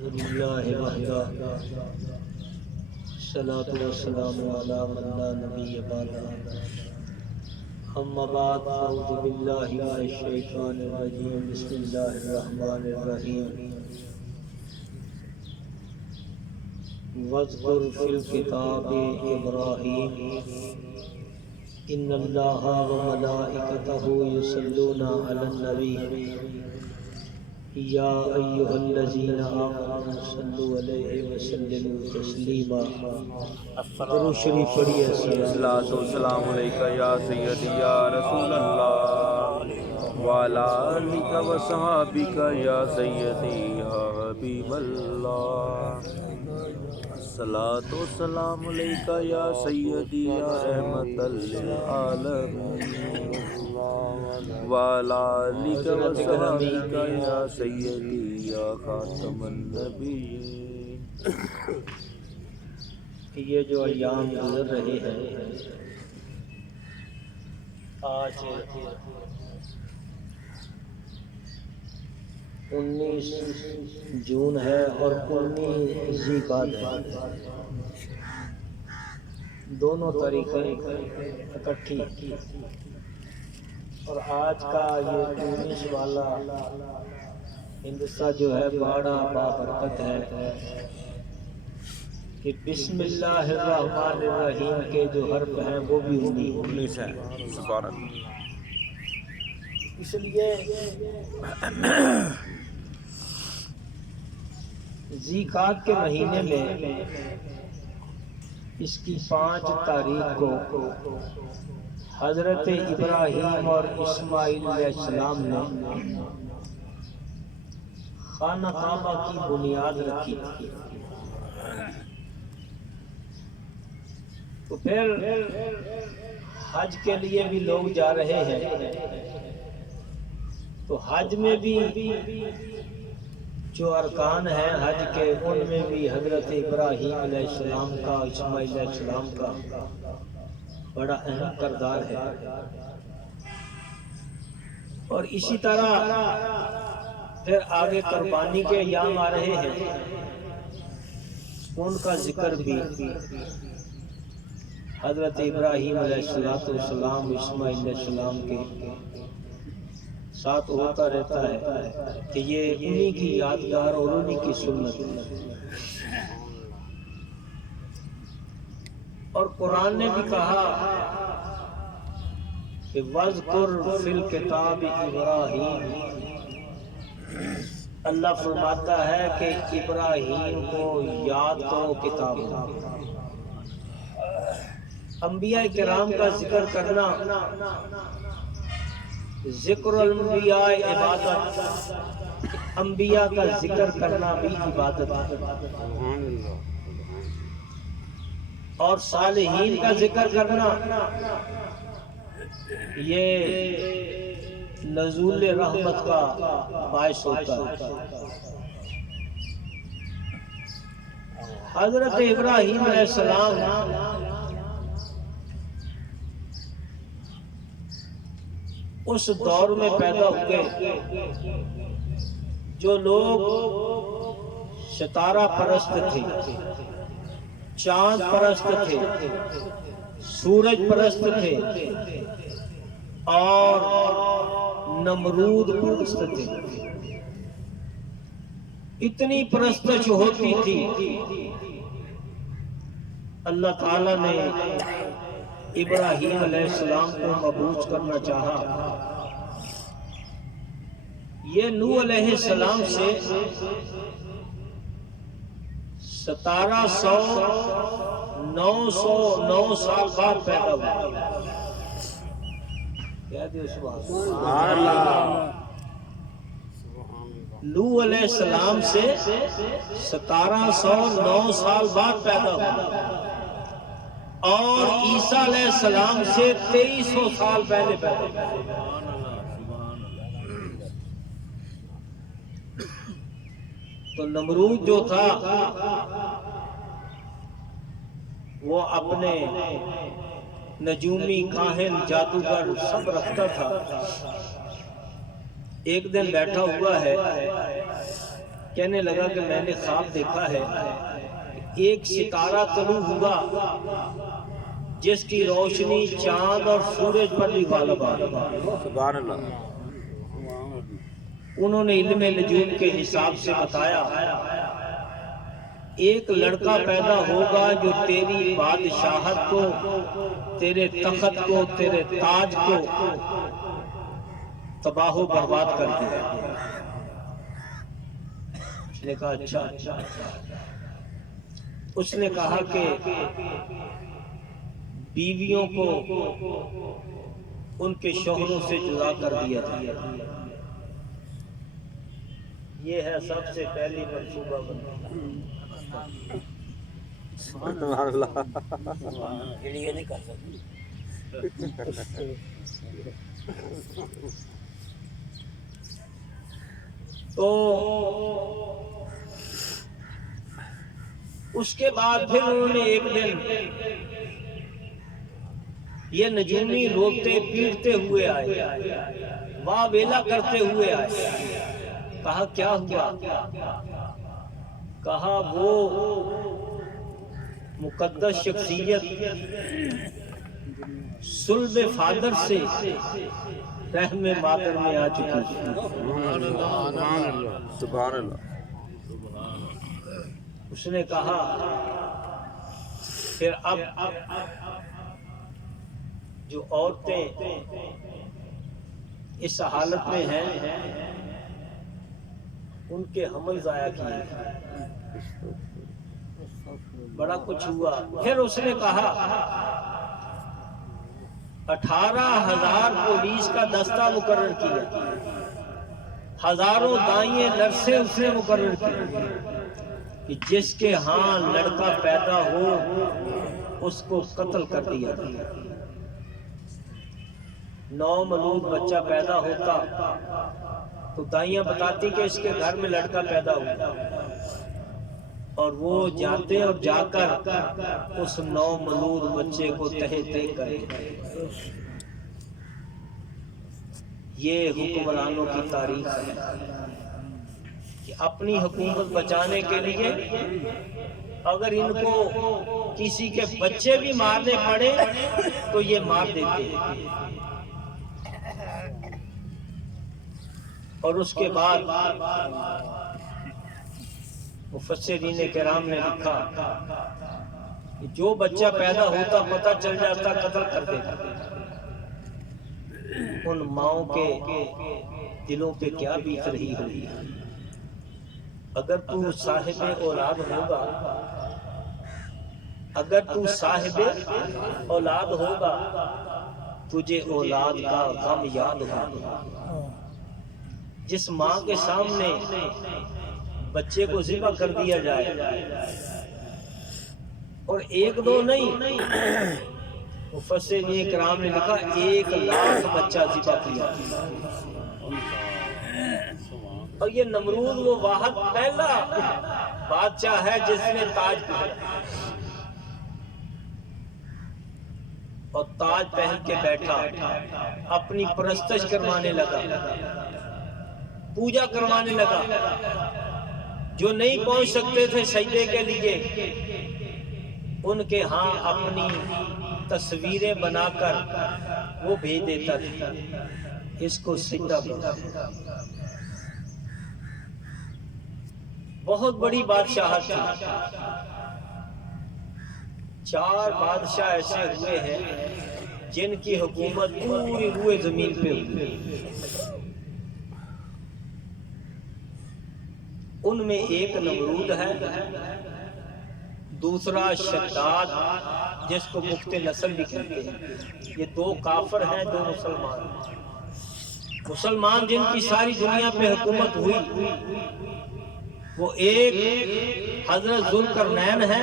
لله وحده الصلاة والسلام على من لا نبي بعده أما بعد أعوذ بالله من الشيطان الرجيم بسم الله الرحمن الرحيم واذكر في الكتاب إبراهيم إن الله وملائكته يصلون على النبي یا ایھا الذین آمنوا صلوا علیہ وسلموا تسلیما۔ درود شریف پڑھیے۔ الصلاۃ والسلام علیک یا سیدی یا رسول اللہ وعلی آلک وصحابک یا سیدی یا حبیب اللہ۔ الصلاۃ والسلام علیک یا سیدی یا رحمت للعالمین وعلی آلک وصحابک یا سیدی یا خاتم النبیین۔ یہ جو ایام گزر رہے ہیں، آج 19 جون ہے اور 19 ذی القعدہ ہے، دونوں تاریخیں اکٹھی، اور آج کا یہ 19 والا ہندسہ جو ہے بڑا بابرکت ہے کہ بسم اللہ الرحمن الرحیم کے جو حرف ہیں وہ بھی 19 ہیں۔ سبحان اللہ۔ اس لیے ذی القعدہ کے مہینے میں اس کی 5 تاریخ کو حضرت ابراہیم اور اسماعیل علیہ السلام نے خانہ کعبہ کی بنیاد رکھی تھی۔ تو پھر حج کے لیے بھی لوگ جا رہے ہیں، تو حج میں بھی جو ارکان ہیں حج کے، ان میں بھی حضرت ابراہیم علیہ السلام کا، اسماعیل علیہ السلام کا بڑا اہم کردار ہے۔ اور اسی طرح پھر آگے قربانی کے ایام آ رہے ہیں، ان کا ذکر بھی حضرت ابراہیم علیہ السلام اسماعیل علیہ السلام کے ساتھ ہوتا رہتا ہے کہ یہ انہی کی یادگار اور انہی کی سنت ہے۔ اور قرآن نے بھی کہا کہ وَاذْكُرْ فِي الْكِتَابِ إِبْرَاهِيمَ، اللہ فرماتا ہے کہ ابراہیم کو یاد کرو کتاب میں۔ انبیاء کرام کا ذکر کرنا، ذکر الانبیاء عبادت، انبیاء کا ذکر کرنا بھی عبادت ہے، اور صالحین کا ذکر کرنا یہ نزول رحمت کا باعث ہوتا ہے۔ حضرت ابراہیم علیہ السلام اس دور میں پیدا ہوئے جو لوگ ستارہ پرست تھے، چاند پرست تھے، سورج پرست تھے، اور نمرود پرست تھے۔ اتنی پرستش ہوتی تھی، اللہ تعالیٰ نے ابراہیم علیہ السلام کو مبعوث کرنا چاہا۔ یہ نوح علیہ السلام سے 1709 سال بعد پیدا ہوا۔ نوح علیہ السلام سے 1709 سال بعد پیدا ہوا، اور عیسیٰ علیہ السلام سے 2300 سال پہلے پیدا ہوا۔ تو نمرود جو تھا وہ اپنے نجومی، کاہن، جادوگر سب رکھتا تھا۔ ایک دن بیٹھا ہوا ہے کہنے لگا کہ میں نے خواب دیکھا ہے ایک ستارہ طلوع ہوا جس کی روشنی چاند اور سورج پر بھی غالب آ رہی۔ سبحان اللہ۔ انہوں نے علم نجوم کے حساب سے بتایا ایک لڑکا پیدا ہوگا جو تیری بادشاہت کو، تیرے تخت کو، تیرے تاج کو تباہ و برباد کر دے گا۔ اس نے کہا اچھا۔ اس نے کہا کہ بیویوں کو ان کے شوہروں سے جدا کر دیا جائے۔ یہ ہے سب سے پہلی منصوبہ بندی۔ سبحان اللہ۔ یہ نہیں کر سکتی۔ تو اس کے بعد پھر انہوں نے ایک دن یہ نجومی روتے پیٹتے ہوئے آئے، واہ ویلا کرتے ہوئے آئے۔ کہا کیا ہوا؟ کہا وہ مقدس شخصیت صلب فادر سے رحم مادر میں آ چکی ہے۔ سبحان اللہ۔ اس نے کہا پھر اب جو عورتیں اس حالت میں ہیں ان کے حمل ضائع کیے، بڑا کچھ ہوا۔ پھر اس نے کہا 18,000 پولیس کا دستہ مقرر کیا، ہزاروں دائیں نرسیں اس نے مقرر کی کہ جس کے ہاں لڑکا پیدا ہو اس کو قتل کر دیا۔ نومولود بچہ پیدا ہوتا تو دائیاں بتاتی کہ اس کے گھر میں لڑکا پیدا ہوا، اور وہ جاتے اور جا کر اس نومولود بچے کو تہہ تہہ کرتے۔ یہ حکمرانوں کی تاریخ ہے کہ اپنی حکومت بچانے کے لیے اگر ان کو کسی کے بچے بھی مارنے پڑے تو یہ مار دیتے ہیں۔ اور اس کے بعد مفسرین کرام نے لکھا کہ جو بچہ پیدا ہوتا پتہ چل جاتا قتل کر دیتا۔ ان ماؤں کے دلوں پہ کیا بیت رہی ہوگی۔ اگر تو صاحب اولاد ہوگا، اگر تو صاحب اولاد ہوگا تجھے اولاد کا غم یاد ہوگا۔ جس ماں کے سامنے بچے کو ذبح کر دیا جائے، اور ایک دو نہیں، مفسرین کرام نے لکھا 1,00,000 بچہ ذبح کیا۔ اور یہ نمرود وہ واحد پہلا بادشاہ ہے جس نے تاج پہنا، اور تاج پہن کے بیٹھا، اپنی پرستش کروانے لگا، پوجا کروانے لگا۔ جو نہیں پہنچ سکتے تھے سجدے کے لیے ان کے ہاں اپنی تصویریں بنا کر وہ بھیج دیتا تھا، اس کو سجدہ کرو۔ بہت بڑی بادشاہت تھی۔ 4 بادشاہ ایسے ہوئے ہیں جن کی حکومت پوری روئے زمین پہ ہوئی۔ ان میں ایک نمرود ہے، دوسرا شداد جس کو مفت نسل بھی کہتے ہیں۔ یہ 2 کافر ہیں، 2 مسلمان۔ مسلمان جن کی ساری دنیا پہ حکومت ہوئی وہ ایک حضرت ذوالقرنین ہے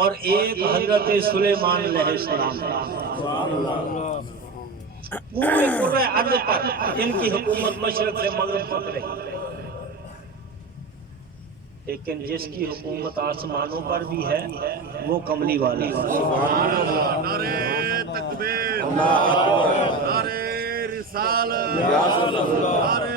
اور ایک حضرت سلیمان علیہ السلام۔ پورے کرۂ ارض پر ان کی حکومت مشرق سے مغرب تک رہی، لیکن جس کی حکومت آسمانوں پر بھی ہے وہ کملی والا ہے۔ نعرہ تکبیر، نعرہ رسالت، نعرہ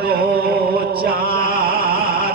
2-4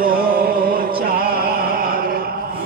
2-4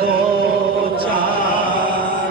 2-4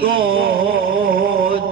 2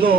2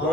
2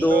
2।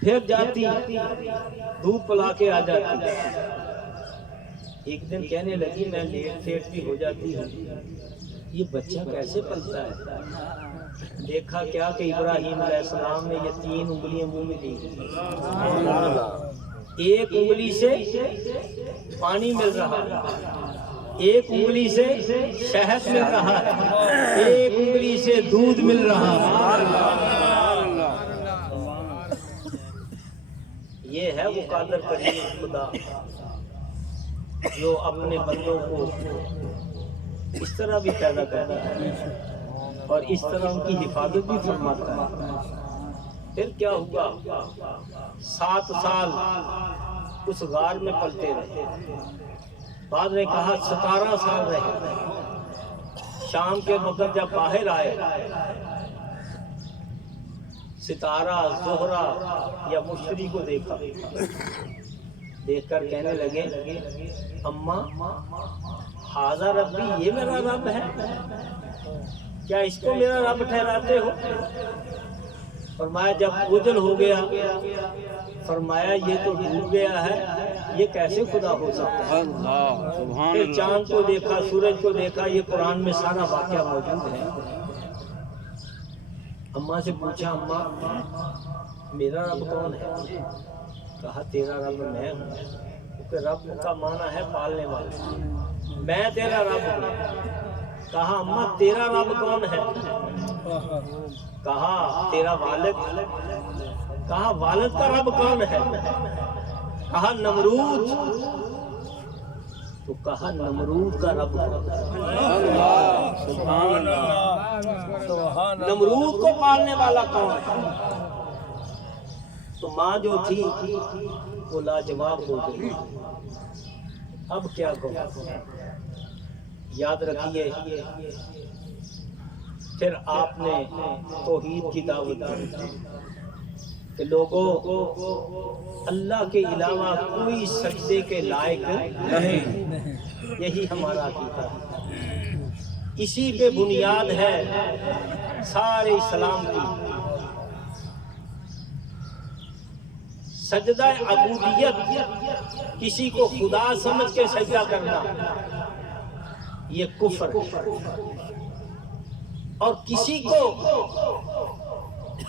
پھر جاتی دودھ پلا کے آ جاتی. ایک دن کہنے لگی میں لیٹ فیٹ بھی ہو جاتی ہوں, یہ بچہ کیسے پلتا ہے؟ دیکھا کیا کہ ابراہیم علیہ السلام نے یہ 3 انگلیاں منہ میں لی, ایک انگلی سے پانی مل رہا ہے, ایک انگلی سے شہد مل رہا ہے, ایک انگلی سے دودھ مل رہا ہے. یہ ہے وہ قادر کریم خدا جو اپنے بندوں کو اس طرح بھی پیدا کرتا ہے اور اس طرح ان کی حفاظت بھی فرماتا ہے. پھر کیا ہوا؟ 7 سال اس غار میں پلتے رہے. بعد نے کہا 17 سال رہے. شام کے وقت جب باہر آئے, ستارہ زہرہ یا مشتری کو دیکھا, دیکھ کر کہنے لگے اماں ہاذا ربی, یہ میرا رب ہے, کیا اس کو میرا رب ٹھہراتے ہو؟ فرمایا جب اوجل ہو گیا, فرمایا یہ تو ڈوب گیا ہے, یہ کیسے خدا ہو سکتا ہے؟ پھر چاند کو دیکھا, سورج کو دیکھا, یہ قرآن میں سارا واقعہ موجود ہے. اماں سے پوچھا اماں میرا رب کون ہے؟ کہا تیرا رب میں ہوں, کیونکہ رب کا معنی ہے پالنے والا, میں تیرا رب ہوں. کہا اماں تیرا رب کون ہے؟ کہا تیرا والد. کہا والد کا رب کون ہے؟ کہا نمرود. تو کہا نمرود کا رب کون ہے؟ نمرود کو پالنے والا کون ہے؟ تو ماں جو تھی وہ لاجواب ہو گئی. اب کیا کہوں؟ یاد رکھیے پھر آپ نے توحید کی دعوت دی کہ لوگوں اللہ کے علاوہ کوئی سجدے کے لائق نہیں. یہی ہمارا عقیدہ ہے, اسی پہ بنیاد ہے سارے اسلام کی. سجدہ عبودیت, کسی کو خدا سمجھ کے سجدہ کرنا, یہ کفر ہے. اور کسی کو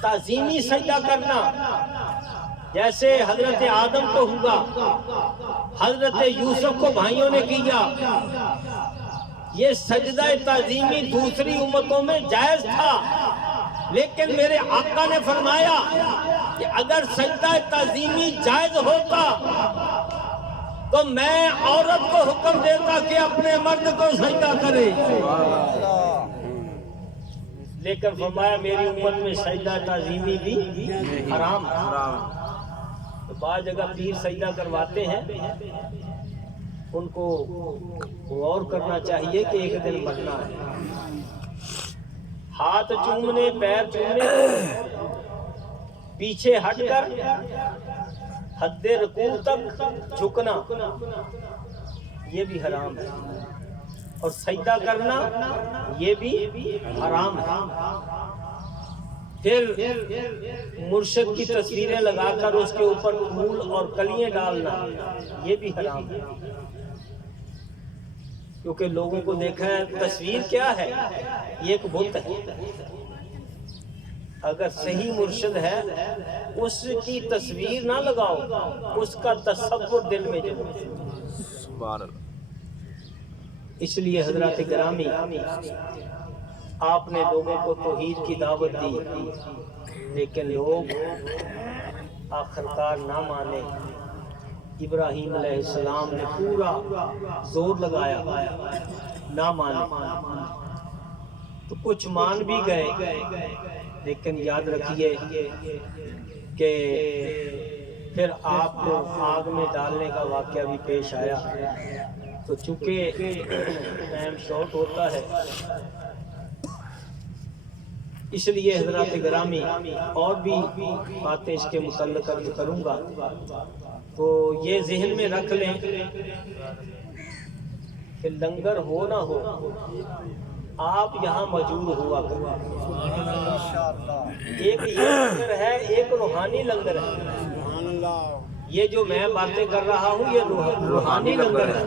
تعظیمی سجدہ کرنا, جیسے حضرت آدم کو ہوا, حضرت یوسف کو بھائیوں نے کیا, یہ سجدہ تعظیمی دوسری امتوں میں جائز تھا, لیکن میرے آقا نے فرمایا کہ اگر سجدہ تعظیمی جائز ہوتا تو میں عورت کو حکم دیتا کہ اپنے مرد کو سجدہ کرے, لیکن فرمایا میری امت میں سجدہ تعظیمی بھی حرام ہے. تو بعض جگہ پیر سجدہ کرواتے ہیں, ان کو غور کرنا چاہیے کہ ایک دن مرنا ہے. ہاتھ چومنے, پیر چومنے, پیچھے ہٹ کر حد رکوع تک جھکنا, یہ بھی حرام ہے. اور سجدہ کرنا یہ بھی حرام ہے. پھر مرشد کی تصویریں لگا کر اس کے اوپر پھول اور کلیاں ڈالنا, یہ بھی حرام ہے. کیونکہ لوگوں کو دیکھا ہے تصویر کیا ہے, یہ ایک بت ہے. اگر صحیح مرشد ہے اس کی تصویر نہ لگاؤ, اس کا تصور دل میں جمع. سبحان اللہ. اس لیے حضرات گرامی آپ نے لوگوں کو توحید کی دعوت دی, لیکن لوگ آخرکار نہ مانے. ابراہیم علیہ السلام نے پورا زور لگایا, نہ مانے. تو کچھ مان بھی گئے, لیکن یاد رکھیے کہ پھر آپ کو آگ میں ڈالنے کا واقعہ بھی پیش آیا. تو چونکہ ٹائم شارٹ ہوتا ہے, اس لیے حضرات گرامی اور بھی باتیں اس کے متعلق کروں گا. تو یہ ذہن میں رکھ لیں کہ لنگر ہو نہ ہو, آپ یہاں موجود ہوا کریں۔ ایک یہ لنگر ہے، ایک روحانی لنگر ہے۔ یہ جو میں باتیں کر رہا ہوں یہ روحانی لنگر ہے۔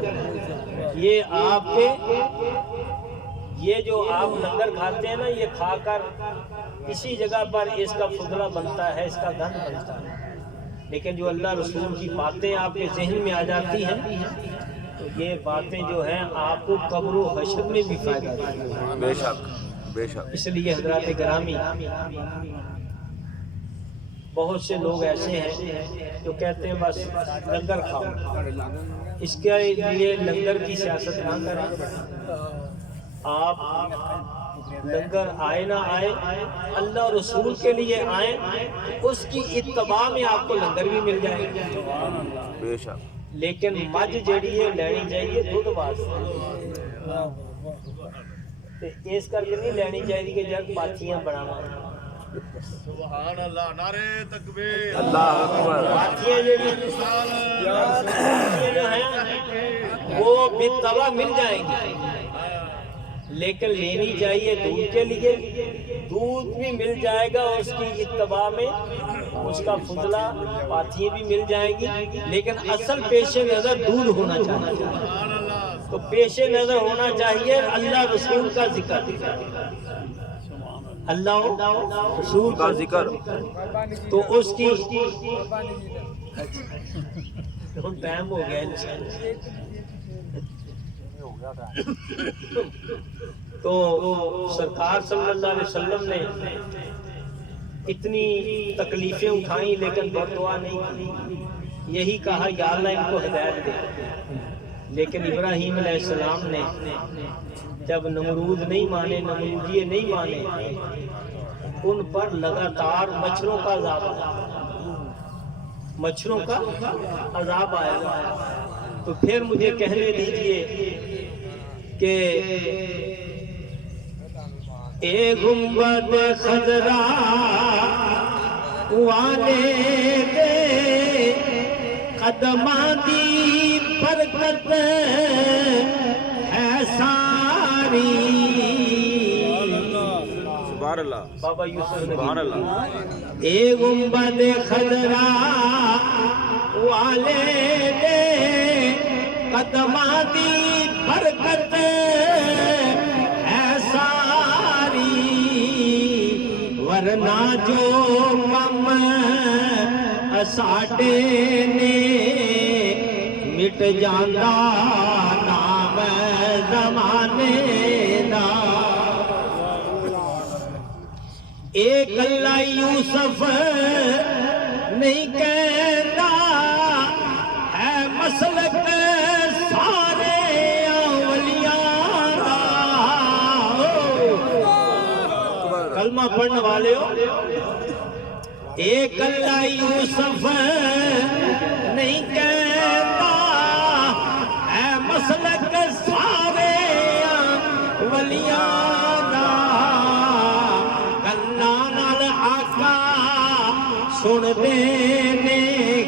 یہ آپ کے یہ جو آپ لنگر کھاتے ہیں نا، یہ کھا کر اسی جگہ پر اس کا فضلہ بنتا ہے، اس کا گند بنتا ہے، لیکن جو اللہ رسول کی باتیں آپ کے ذہن میں آ جاتی ہیں تو یہ باتیں جو ہیں آپ کو قبر و حشر میں بھی فائدہ دیں گی۔ بے شک بے شک۔ اس لیے حضرات گرامی، بہت سے لوگ ایسے ہیں جو کہتے ہیں بس لنگر کھاؤ، اس کے لیے لنگر کی سیاست نہ کریں۔ آپ لنگر آئے نہ آئے، اللہ رسول کے لیے آئیں، اس کی اتباع میں آپ کو لنگر بھی مل جائے گا۔ بے شک۔ لیکن مجھ جڑی ہے لینی چاہیے دودھ واسطے، اس کر کے نہیں لینی چاہیے کہ جب پاچیاں بنانا۔ سبحان اللہ، نعرہ تکبیر، اللہ اکبر۔ پاچیاں جو ہیں وہ بالطبع مل جائیں گی، لیکن لینی چاہیے دودھ کے لیے، دودھ بھی مل جائے گا اس کی اتباع میں، اس کا فضلہ پاتھیاں بھی مل جائیں گی، لیکن اصل پیش نظر دودھ ہونا چاہیے۔ تو پیش نظر ہونا چاہیے اللہ رسول کا ذکر، اللہ رسول کا ذکر۔ تو اس کی ٹائم ہو گیا انسان۔ تو سرکار صلی اللہ علیہ وسلم نے اتنی تکلیفیں اٹھائیں لیکن بددعا نہیں کی، یہی کہا یا اللہ ان کو ہدایت دے۔ لیکن ابراہیم علیہ السلام نے جب نمرود نہیں مانے، نمرودیے نہیں مانے، ان پر لگاتار مچھروں کا عذاب آیا، مچھروں کا عذاب آیا۔ تو پھر مجھے کہنے دیجئے کہ اے گنبد خضرا والے دے قدماں دی برکت ہے ساری۔ سبحان اللہ، بابا یوسف سبحان اللہ۔ اے گنبد خضرا والے دے قدماں دی برکت ہے ساری، ورنہ جو کم ساڈے نے مٹ جاندا نام زمانے دا۔ ایک اللہ یوسف نہیں کہنا ہے مسلک سارے اولیاء دا۔ کلمہ پڑھنے والے ہو، ایک اللہ یوسف نہیں کہتا ہے مسلک سارے ولیاں دا۔ کنا نال آقا سن دے نے،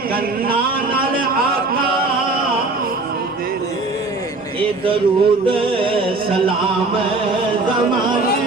کنا نال آقا اے درود سلام زمانے